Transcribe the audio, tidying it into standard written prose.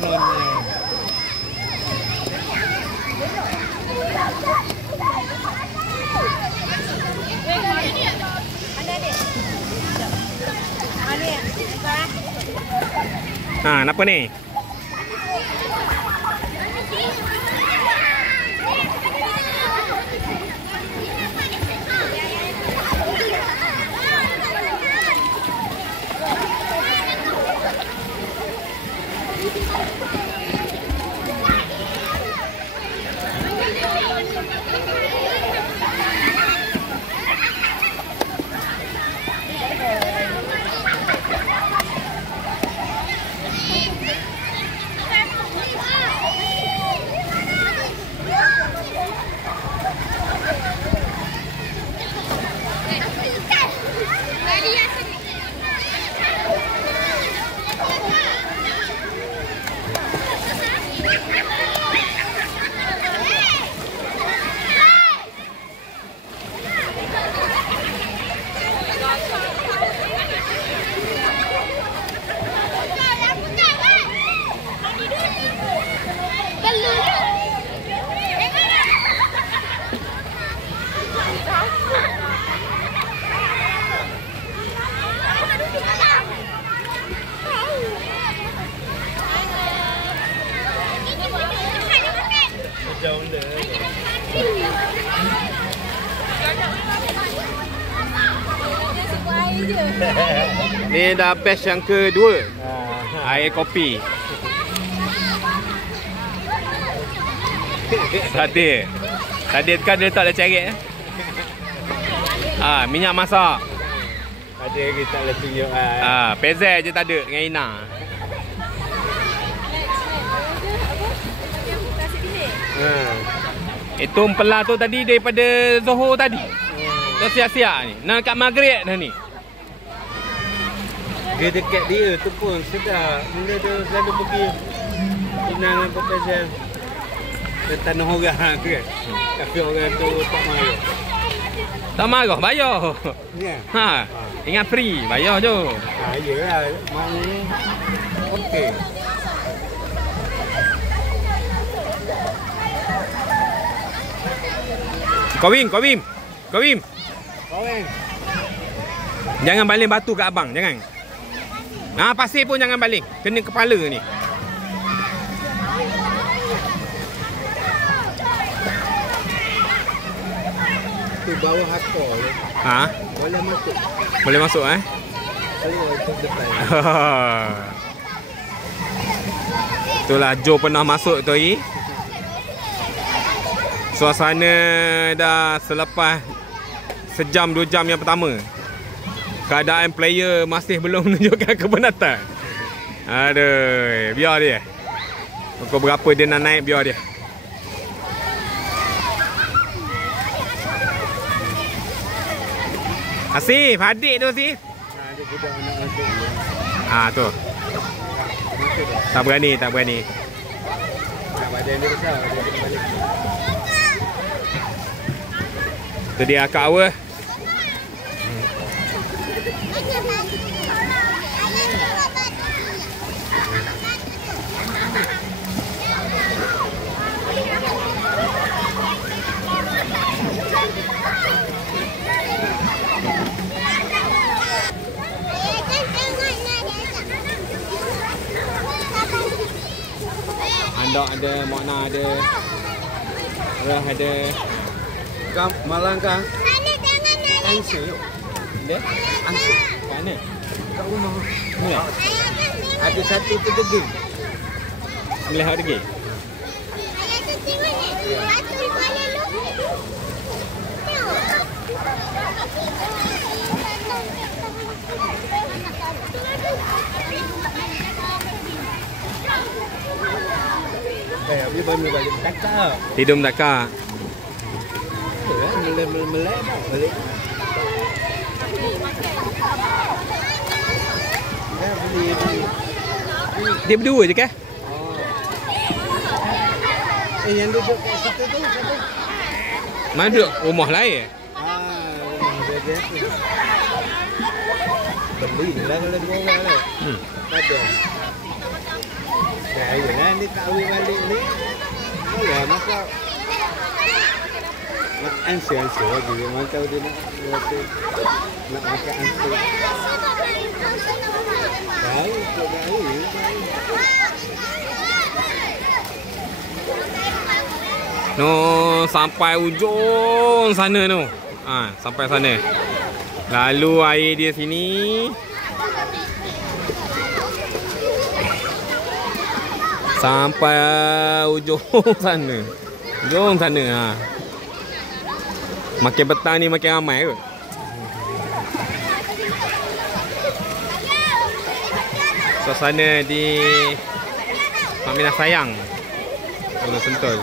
nonnya. Ha, kenapa ni? Ni dah batch yang kedua. Air kopi. Tadi kan dia tak ada carik. Minyak masak. Ada kita lah tunjuk. Pezel je tak ada dengan Ina. Itu empelah tu tadi daripada Zohor tadi. Dah siap-siap ni. Nak kat Maghrib dah ni. Dia dekat dia tu pun sedap. Mula dia selalu pergi Ina dengan Pezel. Dia tanah orang tu kan. Tapi orang tu tak marah. Tak marah, bayar. Ya. Ingat free, bayar je. Yalah, maknanya okey. Kawim. Kawan. Jangan baling batu kat abang, jangan. Pasir pun jangan baling. Kena kepala ni. Tu bawah akor ni. Boleh masuk. Boleh masuk Keluar ke depan. Itulah Joe pernah masuk tu hari. Suasana dah selepas sejam 2 jam yang pertama. Keadaan player masih belum menunjukkan kepenatan. Aduh, biar dia. Pukul berapa dia nak naik, biar dia. Asif, adik tu Asif. Ada budak nak masuk. Tu. Tak berani. Nak badan dia besar, dia balik. Tu dia akak awal. Andak ada, Mokna ada, Rah ada. Kam malang kang. Ansur. Dia? Ansur. Kat mana? Kat rumah. Ni lah. Ada satu tu degil. Melihat degil? Dia baru balik kakak. Tidur takak. Melek dah balik. Dia berdua je kah? Yang duduk kat situ tu siapa? Mana duduk? Rumah lain? Rumah dia tu. Beli lah kalau 2 orang lah. Tak ada. Dah air ni tak awet balik ni. Boleh masa answer lagi. Memang tahu dia nak makan answer. Tahu. No, sampai ujung sana tu. Sampai sana. Lalu air dia sini. Sampai ujung sana. Ujung sana. Makin petang ni makin ramai kot. Suasana di Mak Minah Sayang, Pulau Sentul.